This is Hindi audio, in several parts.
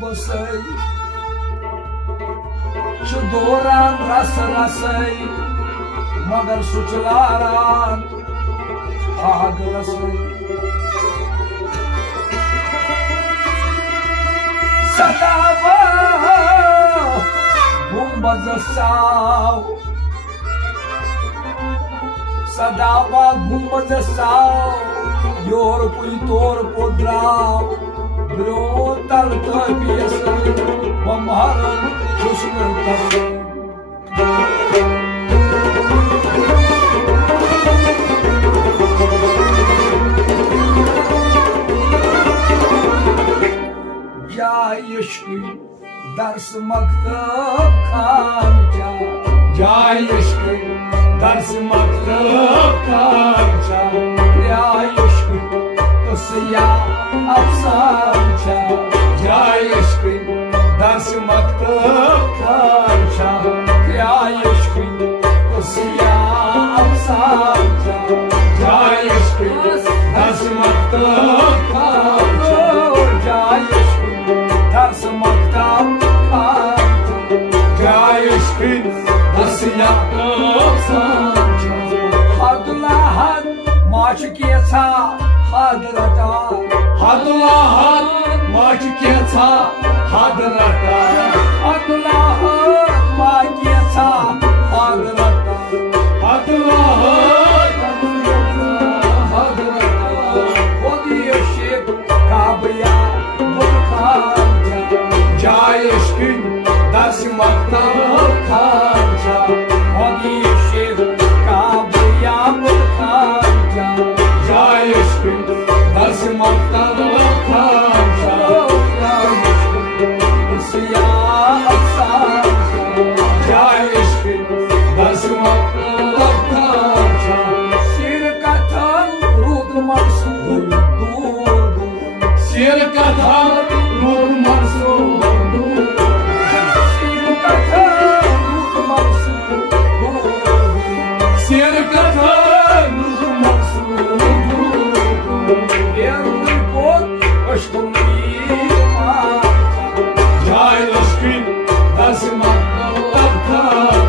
बसई दोरान रस रसई मगर सुचलारान आग रसई सदावा गुंबज साव सदावा गुंबज साव योर कुल तोर पोद्राव ब्रो तल तबियस बमहरन खुशन तस जाय इश्क दर्स मकतब खान जाय इश्क दर्स मकतब खान या इश्क तुसिया अफसान जाय इश्क दर्स मकतब खान या इश्क तुसिया अफसान जाय इश्क दर्स मकतब खान जाय इश्क दर्स मकतब खान जाय इश्क तुसिया अफसान हदुल्ला हद माश केसा हादरता हदुल्ला हद माश केसा हादरता हदुल्ला हद माश केसा हादरता हदुल्ला हद हादरता खुदी शिक काबिया बुखान जाय इश्क दस मकतब खान खुदी शिक काबिया बुखान जाय इश्क दस मकतब खान जाय इश्क दस मकतब खान सिर कथन रूद मंसूर दूर सिर कथन रूद मंसूर दूर सिर कथन रूद मंसूर दूर सिर कथन रूद मंसूर जाय इश्क दस मकतब खान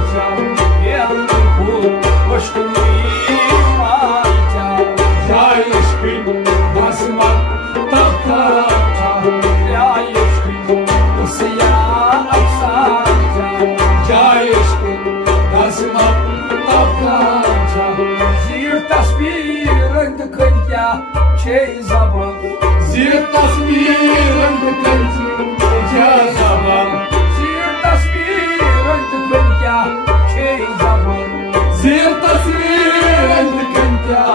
जाय इश्क दस मकतब खान जाय इश्क तुसिया अफसान जाय इश्क दस मकतब खान जीर तस्वीर रंग कन्या छे जबान जीर तस्वीर रंग कन्या जबान जीर तस्वीर रंग कन्या छे जबान जीर तस्वीर रंग कन्या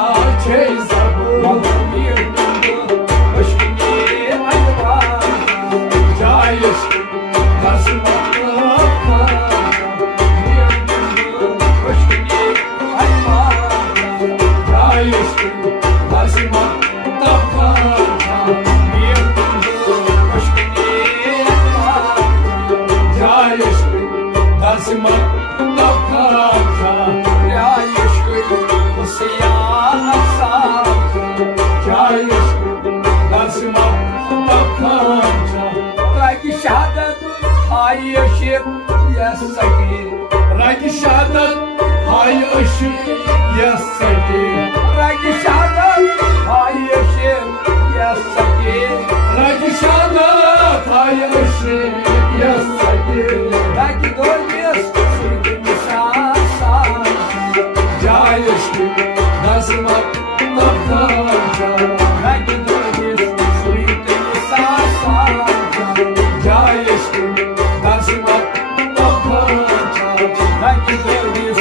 छे जबान जाय इश्क दस मकतब खान जाय इश्क दस मकतब खान जाय इश्क दस मकतब खान या इश्क तुसिया अफसान जाय इश्क दस मकतब खान रागी शहादत हाय इश्क यस सके रागी शहादत हाय इश्क यस सके रागी शहादत हाय इश्क यस सके रागी शहादत हाय इश्क यस सके रागी दोर्बिस जाय इश्क दस मकतब खान रागी दोर्बिस जाय इश्क दस मकतब खान रागी दोर्बिस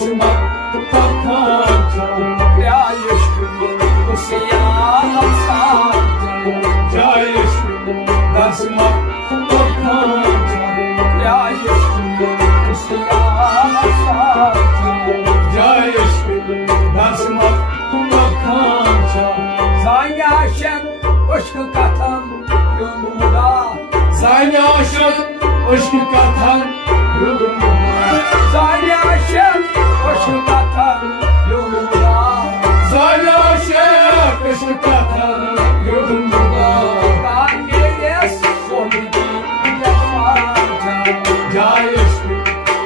Dasma Takancha Jayeshri Kusya Apsanta Jayeshri Dasma Takancha Jayeshri Kusya Apsanta Jayeshri Dasma Takancha Zanyashem Aşkı katan yolunda Zanyashem Aşkı katan yolunda Zanyashem Aşkı katan yolunda Zanyashem Aşkı katan yolunda Kaniyes sonidi yapmanca Jayeshri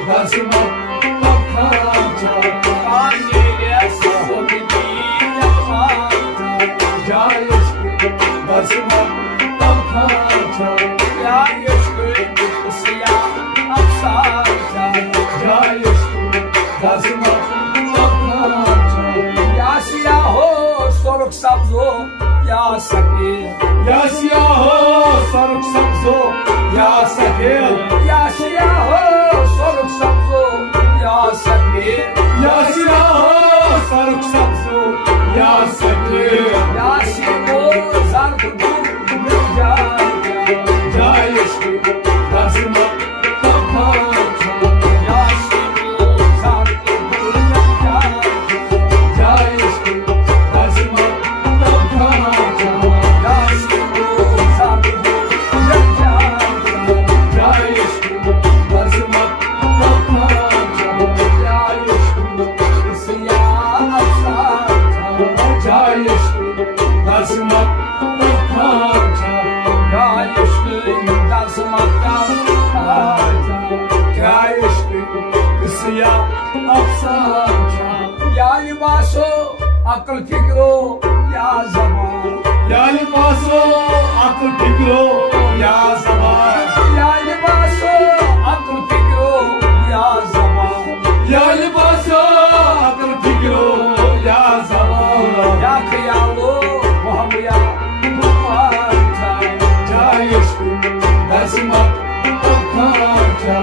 Dasma Takancha Kaniyes sonidi yapmanca Jayeshri Dasma Takancha Jayeshri Kusya Apsanta Jayeshri Dasma Takancha Ya siyaho soruk sabzo ya sake Ya siyaho soruk sabzo ya sake Ya siyaho soruk sabzo ya sake Ya siyaho soruk sabzo ya sake Ya siyaho zardu Jayeshri Dasma Takancha Jayeshri Zardu Jayeshri Dasma Takancha Jayeshri Zardu Jayeshri Dasma Takancha Jayeshri Kusya Apsanta Jayeshri Dasma Takancha Jayeshri Dasma Takancha Jayeshri Kusya Apsanta Ya libaso akıl fikro ya zaman Ya libaso akıl fikro ya zaman Ya libaso akıl fikro ya zaman Ya libaso akıl fikro ya zaman Ya kıyalo muhammiya muhammiya Jayeshri Dasma Takancha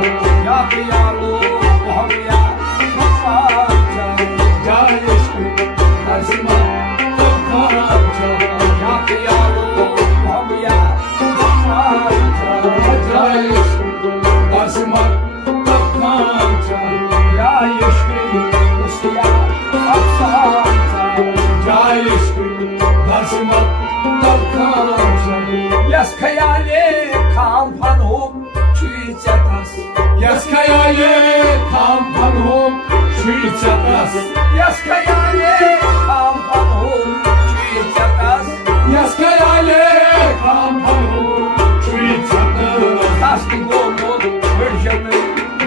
Ya kıyalo muhammiya muhammiya Jayeshri Dasma Takancha Ya kıyalo muhammiya muhammiya Jayeshri Dasma Takancha Jayeshri Kusya Apsanta Jayeshri Dasma Takancha Yas khayale kampan hum çüçetas Yas khayale kampan hum çüçetas Yas khayale kampan hum çüçetas Yas khayale kampan hum çüçetas Tasdi gomut hırjamı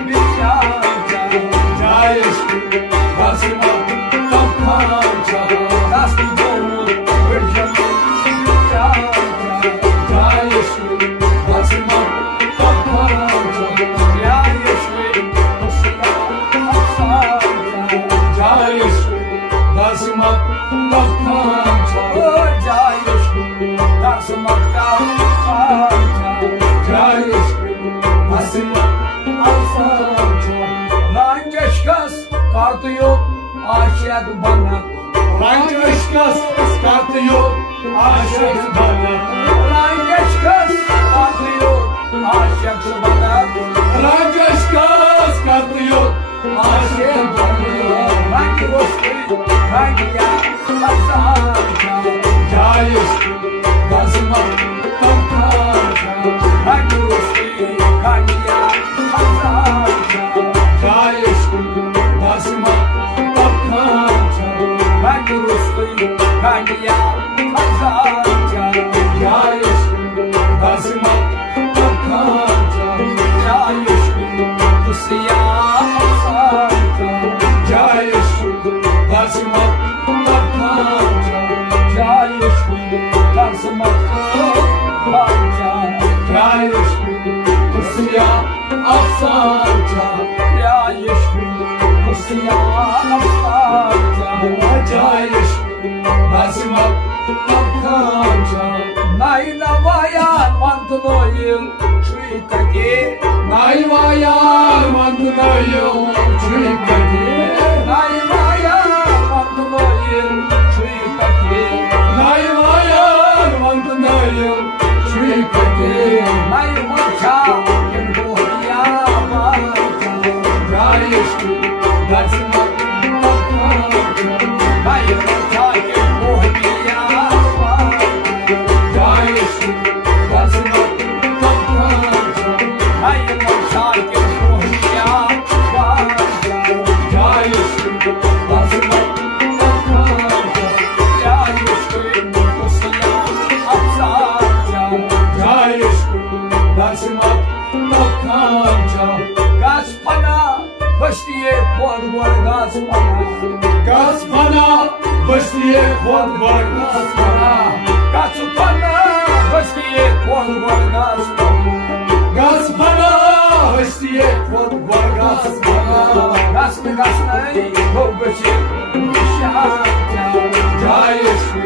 bisyanta Jayeshri Dasma Takancha Tasdi gomut hırjamı bisyanta Jayeshri Dasma Takancha Jayeshri Kusya Apsanta Jayeshri Dasma Takancha Jayeshri Dasma Takancha Jayeshri Dasma Apsanta Rangeşkas kartı yok aşık bana Rangeşkas kartı yok aşık bana Rangeşkas kartı yok aşık bana Rangeşkas kartı yok aşık bana Rangi boştu rangi ya Apsanta Jayeshri Dasma Takancha Rangi boştu rangi ya Apsanta Jayeshri Dasma Takancha Rangi boştu rangi ya Apsanta Jayeshri Dasma Takancha Jayeshri Kusya Apsanta Jayeshri Dasma Takancha Jayeshri Dasma Takancha Jayeshri Kusya Apsanta Jayeshri Kusya Apsanta Jayeshri Dasma Takancha Nainavayan Mantunoyil Chritake Nainavayan Mantunoyil Chritake Gaspana, văștie vorba Gaspana, Gaspana, văștie vorba Gaspana, Gaspana, văștie vorba Gaspana, Gaspana, Gaspana, bogăcie, șancea, Jaiești,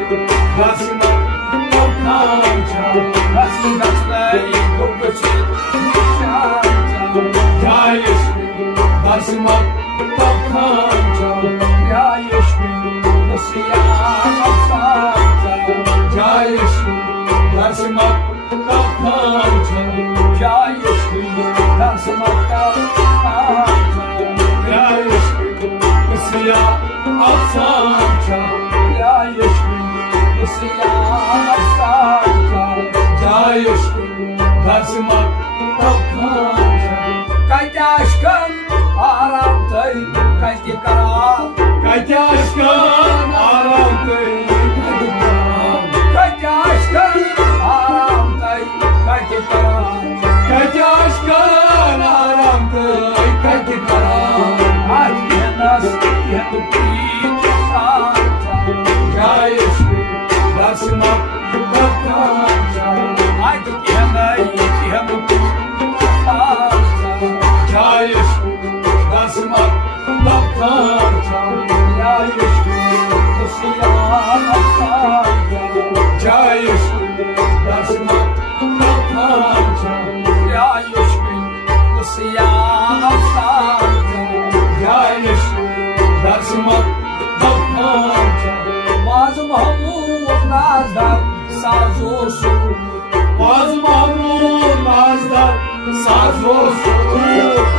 Gaspana, Tocnancea, Gaspana, Gaspana, bogăcie, șancea, Jaiești, Gaspana, Tocnancea, Jaiești, Rusia, Alțanța, Jaiești, Gaspana, Tocnancea, Jaiești, Gaspana, Tocnancea, Jaiești, Rusia, Alțanța, Jaiești, Rusia, Alțanța, Jaiești, Gaspana, Tocnancea, Cai-te-așcan, aram-tăi, cai-te-cara, Cai-te-așcan, aram-tăi, Cai-te-așcan, aram-tăi, cai-te-cara, Cai-te-așcan, aram-tăi, cai-te-cara, Ați-e-nas, e-tu-prit-e Franța, Jaiești, Gaspana, Tocnancea, Ai-tu-e-năi, e-tu-prit-e Franța, Jaiești, Gaspana, Tocnancea, Jaiești, Rusia, Alțanța, Jaiești, Gaspana, Tocnancea, Jaiești, Rusia, Alțanța, Jaiești, Gaspana, Tocnancea, Vazı-Mahmud Nazdar, saz olsun, Vazı-Mahmud Nazdar, saz olsun,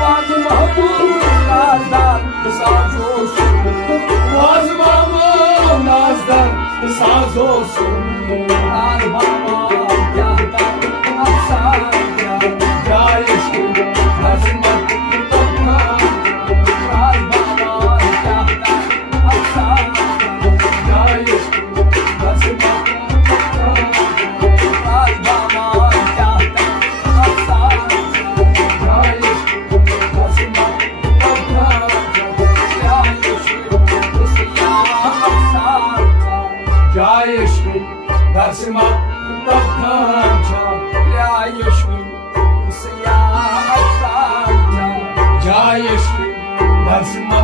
Vazı-Mahmud Nazdar, saz olsun, Vazı-Mahmud Nazdar, saz olsun, Arbama, Yahtar, Alçanca, Jaiești, Gaspana, Tocnancea, Arbama, Yahtar, Alçanca, Jaiești, Gaspana, Tocnancea, Arbama, Yahtar, Alçanca, Jaiești, Gaspana, Tocnancea, Jaiești, Rusia, Alțanța, Jaiești, Gaspana, Tocnancea, Jaiești, Rusia, Alțanța, Jaiești, Gaspana,